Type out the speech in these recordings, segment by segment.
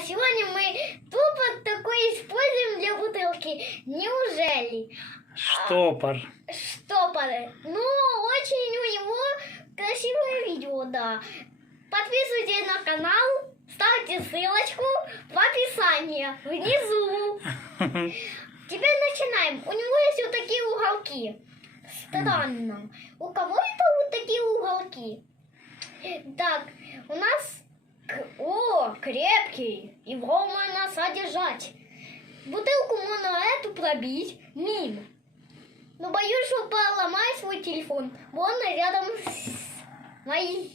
сегодня мы тупо такой используем для бутылки. Неужели? Штопор. Штопоры. Ну, очень у него красивое видео, да. Подписывайтесь на канал, ставьте ссылочку в описании внизу. Теперь начинаем. У него есть вот такие уголки. Странно. У кого это вот такие уголки? Так, у нас... крепкий. Его можно содержать. Бутылку можно эту пробить мимо. Но боюсь, что поломаю свой телефон. Вон рядом с моим.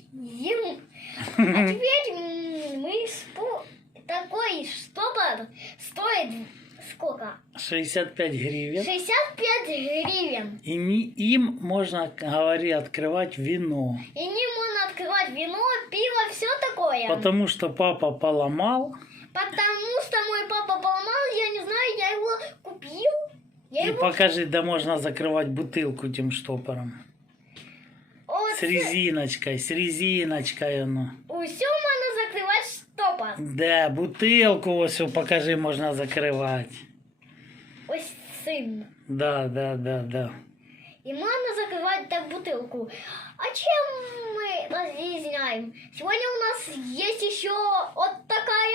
А теперь мы спо... такой штопор стоит сколько? 65 гривен. 65 гривен. И ни- им можно, говори, открывать вино. И не можно открывать вино, пиво, все такое. Потому что папа поломал. Потому что мой папа поломал, я не знаю, я его купил. Я И его... покажи, да можно закрывать бутылку тем штопором. Вот С резиночкой, с резиночкой оно. Все можно закрывать штопор. Да, бутылку о, покажи, можно закрывать. Ось цим. Да, да, да, да. И можно закрывать так бутылку. А чем мы разъясняем? Сегодня у нас есть еще вот такая.